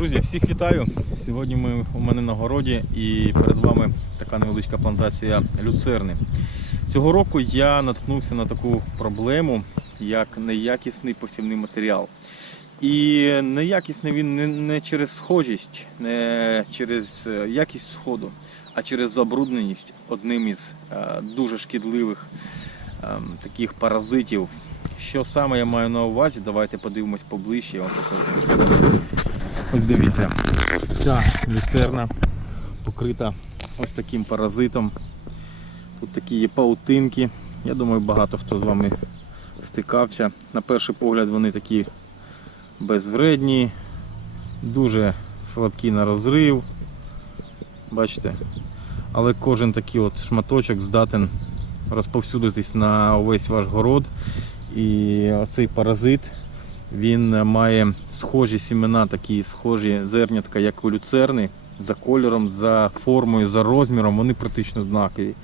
Друзі, всіх вітаю! Сьогодні ми у мене на городі і перед вами така невеличка плантація люцерни. Цього року я наткнувся на таку проблему, як неякісний посівний матеріал. І неякісний він не, не через схожість, не через е, якість сходу, а через забрудненість одним із е, дуже шкідливих ем, таких паразитів. Що саме я маю на увазі? Давайте подивимось поближче, я вам покажу. Ось дивіться, ця люцерна покрита ось таким паразитом. Тут такі є паутинки. Я думаю, багато хто з вами стикався. На перший погляд вони такі безвредні, дуже слабкі на розрив. Бачите? Але кожен такий от шматочок здатен розповсюдитись на увесь ваш город. І оцей паразит він має схожі сімена, такі схожі зернятка, як у люцерни, за кольором, за формою, за розміром, вони практично однакові.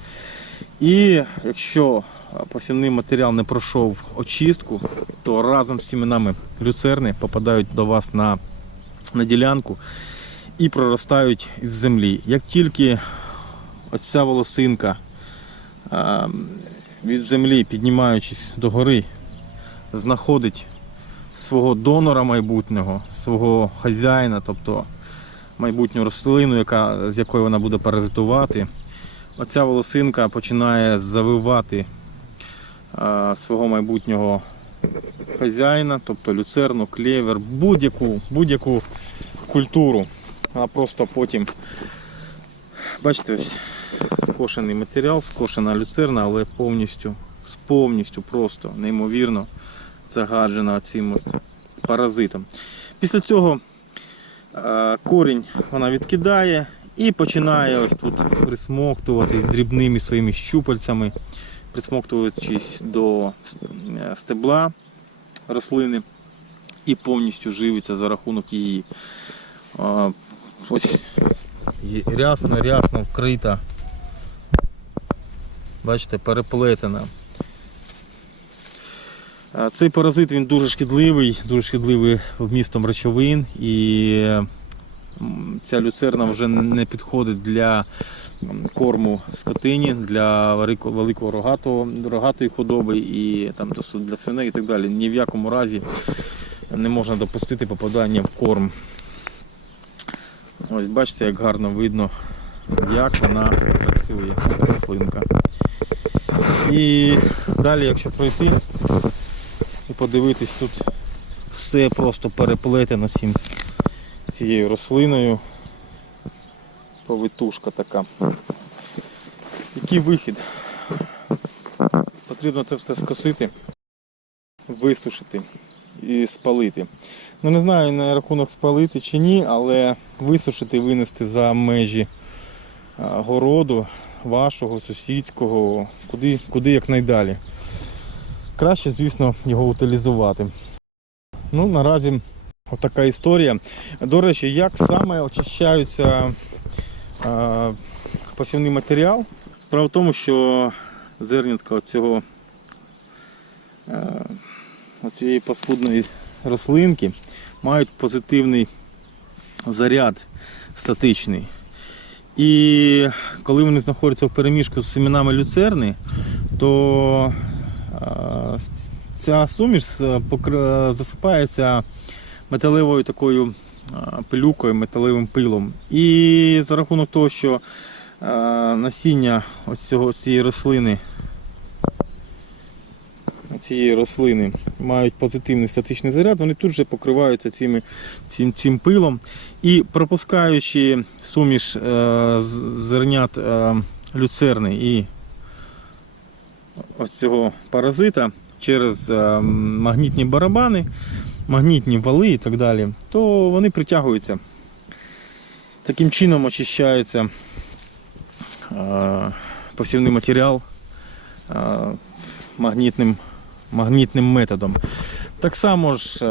І якщо посівний матеріал не пройшов очистку, то разом з сіменами люцерни попадають до вас на, на ділянку і проростають в землі. Як тільки ось ця волосинка від землі, піднімаючись до гори, знаходить свого донора майбутнього, свого хазяїна, тобто майбутню рослину, яка, з якої вона буде паразитувати. Оця волосинка починає завивати а, свого майбутнього хазяїна, тобто люцерну, клевер, будь-яку будь-яку культуру. Вона просто потім, бачите, ось скошений матеріал, скошена люцерна, але повністю, повністю просто, неймовірно загаджена цим паразитом. Після цього е, корінь вона відкидає і починає ось тут присмоктувати дрібними своїми щупальцями, присмоктуючись до е, стебла рослини і повністю живиться за рахунок її. Е, Ось рясно, рясно вкрита. Бачите, переплетена. А Цей паразит він дуже шкідливий, дуже шкідливий вмістом речовин і ця люцерна вже не підходить для корму скотині, для великого рогатого, рогатої худоби і там, для свиней і так далі. Ні в якому разі не можна допустити попадання в корм. Ось бачите, як гарно видно, як вона працює, ця рослинка. І далі, якщо пройти, подивитись, тут все просто переплетено цим, цією рослиною. Повитушка така. Який вихід? Потрібно це все скосити, висушити і спалити. Ну не знаю на рахунок спалити чи ні, але висушити, винести за межі городу вашого, сусідського, куди, куди якнайдалі. Краще, звісно, його утилізувати. Ну, наразі така історія. До речі, як саме очищаються е, посівний матеріал? Справа в тому, що зернятка цього е, цієї паскудної рослинки мають позитивний заряд статичний. І коли вони знаходяться в переміжку з семенами люцерни, то ця суміш е, засипається металевою такою е, пилюкою, металевим пилом. І за рахунок того, що е, насіння ось цього, цієї рослини цієї рослини мають позитивний статичний заряд, вони тут же покриваються цими, цим, цим пилом. І пропускаючи суміш е, зернят е, люцерни і ось цього паразита через е, магнітні барабани, магнітні вали і так далі, то вони притягуються. Таким чином очищається е, посівний матеріал е, магнітним, магнітним методом. Так само ж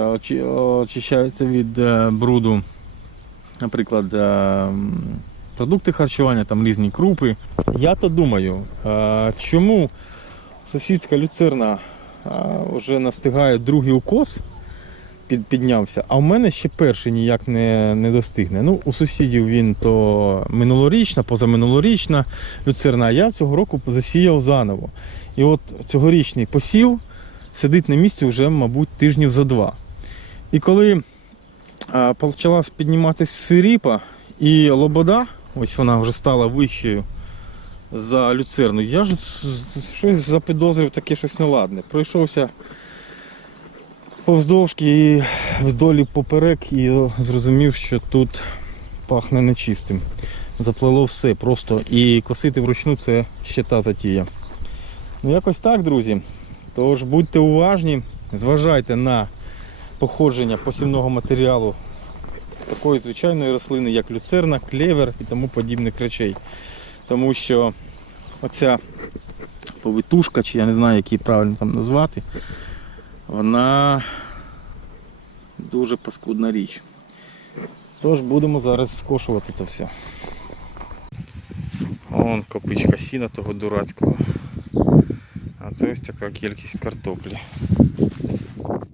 очищаються від бруду, наприклад, продукти харчування, там різні крупи. Я то думаю, чому сусідська люцерна вже настигає другий укос, під, піднявся, а в мене ще перший ніяк не, не достигне. Ну, у сусідів він то минулорічна, позаминулорічна люцерна, а я цього року засіяв заново. І от цьогорічний посів сидить на місці вже, мабуть, тижнів за два. І коли почала підніматися сиріпа і лобода, ось вона вже стала вищою за люцерну, я ж щось запідозрив таке щось неладне. Пройшовся повздовжки і вдолі поперек і зрозумів, що тут пахне нечистим. Заплело все просто. І косити вручну це ще та затія. Ну якось так, друзі. Тож будьте уважні, зважайте на походження посівного матеріалу такої звичайної рослини, як люцерна, клевер і тому подібних речей. Тому що оця повитушка, чи я не знаю, як її правильно там назвати, вона дуже паскудна річ. Тож будемо зараз скошувати це все. Вон копичка сіна того дурацького. А це ось така кількість картоплі.